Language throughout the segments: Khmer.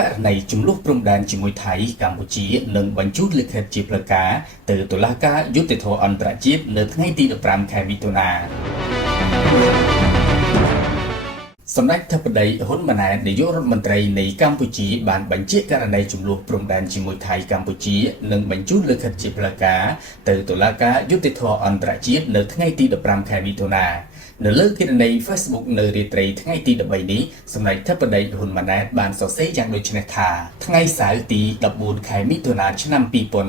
ករណីចំនួនព្រំដែនជាមួយថៃកម្ពុជានឹងបញ្ជូនលិខិតជាផ្លូវការទៅតុលាការយុត្តិធម៌អន្តរជាតិនៅថ្ងៃទី15ខែមិថុនាសម្ដេចអធិបតីហ៊ុនម៉ាណែតនាយករដ្ឋមន្ត្រីនៃកម្ពុជាបានបញ្ជាករណីចំនួនព្រំដែនជាមួយថៃកម្ពុជានឹងបញ្ជូនលិខិតជាផ្លូវការទៅតុលាការយុត្តិធម៌អន្តរជាតិនៅថ្ងៃទី15ខែមិថុនានៅលើគណនី Facebook នៅរាត្រីថ្ងៃទី13នេះសម្ដេចអធិបតីហ៊ុនម៉ាណែតបានសរសេរយ៉ាងដូចនេះថាថ្ងៃសៅរ៍ទី14ខែមិថុនាឆ្នាំ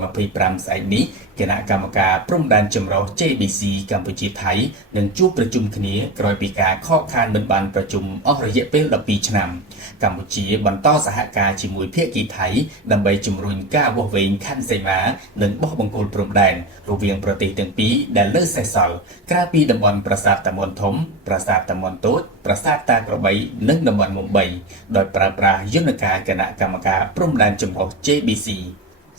2025ស្អែកនេះគណៈកម្មការព្រំដែនចម្រុះ JBC កម្ពុជាថៃនឹងជួបប្រជុំគ្នាក្រោយពីការខកខានមិនបានប្រជុំអស់រយៈពេល12ឆ្នាំកម្ពុជាបន្តសហការជាមួយភាគីថៃដើម្បីជំរុញការវាស់វែងខណ្ឌសីមានិងបោះបង្គោលព្រំដែនរវាងប្រទេសទាំងពីរដែលនៅសេសសល់ក្រៅពីតំបន់ប្រាសាទតាមុនធំប្រាសាទតាមុនតូចប្រាសាទតាក្របីនិងតំបន់មុំបីដោយប្រើប្រាស់យន្តការគណៈកម្មការព្រំដែនចម្រុះ JBC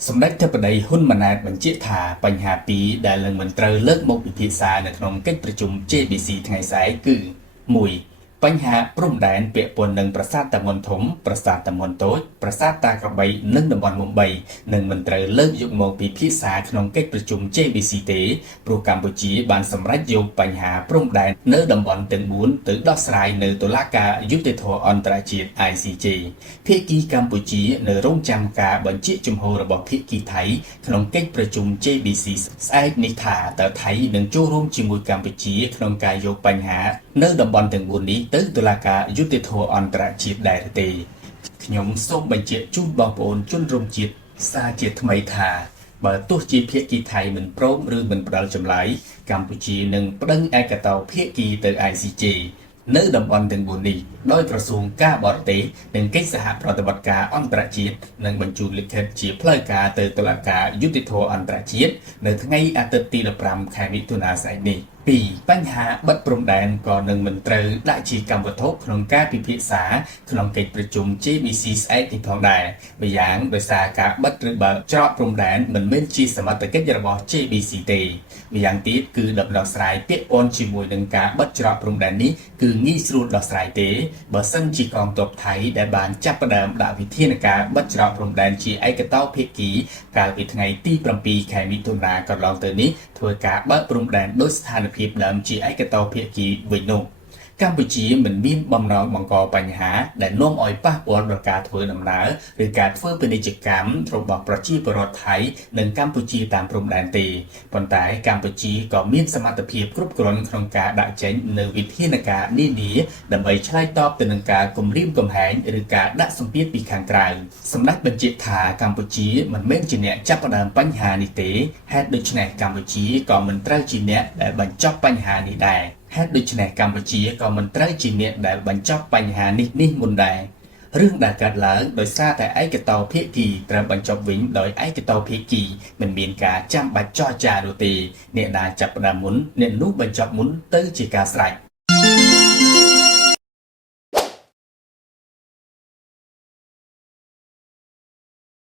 សម្ដេចអធិបតីហ៊ុនម៉ាណែតបញ្ជាក់ថាបញ្ហាពីរដែលនឹងមិនត្រូវលើកមកពិភាក្សានៅក្នុងកិច្ចប្រជុំ JBC ថ្ងៃស្អែកគឺ 1. បញ្ហាព្រំដែនពាក់ព័ន្ធនឹងប្រាសាទតាមុនធំប្រាសាទតាមុនតូចប្រាសាទតាក្របីនិងតំបន់មុំបីនឹងមិនត្រូវលើកយកមកពិភាក្សាក្នុងកិច្ចប្រជុំ JBC ទេព្រោះកម្ពុជាបានសម្រេចយកបញ្ហាព្រំដែននៅតំបន់ទាំង4ទៅដោះស្រាយនៅតុលាការយុត្តិធម៌អន្តរជាតិ ICJ ភាគីកម្ពុជានៅរងចាំការបញ្ជាជំហររបស់ភាគីថៃក្នុងកិច្ចប្រជុំ JBC ស្អែកនេះថាតើថៃនឹងចូលរួមជាមួយកម្ពុជាក្នុងការយកបញ្ហានៅតំបន់ទាំង4នេះទៅតុលាការយុត្តិធម៌អន្តរជាតិដែរទេខ្ញុំសូមបញ្ជាក់ជូនបងប្អូនជនរួមជាតិសារជាថ្មីថាបើទោះជាភាគីថៃមិនព្រមឬមិនផ្ដល់ចម្លើយកម្ពុជានឹងប្តឹងឯកតោភាគីទៅ ICJ នៅតំបន់ទាំង4នេះដោយក្រសួងការបរទេសនិងកិច្ចសហប្រតិបត្តិការអន្តរជាតិនឹងបញ្ជូនលិខិតជាផ្លូវការទៅតុលាការយុត្តិធម៌អន្តរជាតិនៅថ្ងៃអាទិត្យទី15ខែមិថុនាស្អែកនេះ 2. បញ្ហាបិទព្រំដែនក៏នឹងមិនត្រូវដាក់ជាកម្មវត្ថុក្នុងការពិភាក្សាក្នុងកិច្ចប្រជុំ JBC ស្អែកនេះផងដែរម្យ៉ាងដោយសារការបិទឬបើកច្រកព្រំដែនមិនមែនជាសមត្ថកិច្ចរបស់ JBC ទេម្យ៉ាងទៀតគឺដំណោះស្រាយពាក់ព័ន្ធជាមួយនឹងការបិទច្រកព្រំដែននេះគឺងាយស្រួលដោះស្រាយទេបើសិនជាកងទ័ពថៃដែលបានចាប់ផ្ដើមដាក់វិធានការបិទច្រកព្រំដែនជាឯកតោភាគីកាលពីថ្ងៃទី7ខែមិថុនាកន្លងទៅនេះធ្វើការបើកព្រំដែនដោយស្ថានភាពដើមជាឯកតោភាគីវិញនោះកម្ពុជាមិនមានបំណងបង្កបញ្ហាដែលនាំឲ្យប៉ះពាល់ដល់ការធ្វើដំណើរឬការធ្វើពាណិជ្ជកម្មរបស់ប្រជាពលរដ្ឋថៃនិងកម្ពុជាតាមព្រំដែនទេប៉ុន្តែកម្ពុជាក៏មានសមត្ថភាពគ្រប់គ្រាន់ក្នុងការដាក់ចេញនូវវិធានការនានាដើម្បីឆ្លើយតបទៅនឹងការគំរាមកំហែងឬការដាក់សម្ពាធពីខាងក្រៅសម្ដេចបញ្ជាក់ថាកម្ពុជាមិនមែនជាអ្នកចាប់ផ្ដើមបញ្ហានេះទេហេតុដូច្នេះកម្ពុជាក៏មិនត្រូវជាអ្នកដែលបញ្ចប់បញ្ហានេះដែរហេតុដូច្នេះកម្ពុជាក៏មិនត្រូវជាអ្នកដែលបញ្ចប់បញ្ហានេះមុនដែររឿងដែលកើតឡើងដោយសារតែឯកតោភាគីត្រូវបញ្ចប់វិញដោយឯកតោភាគីមិនមានការចាំបាច់ចរចានោះទេអ្នកណាចាប់ផ្ដើមមុនអ្នកនោះបញ្ចប់មុនទៅជាការស្រេច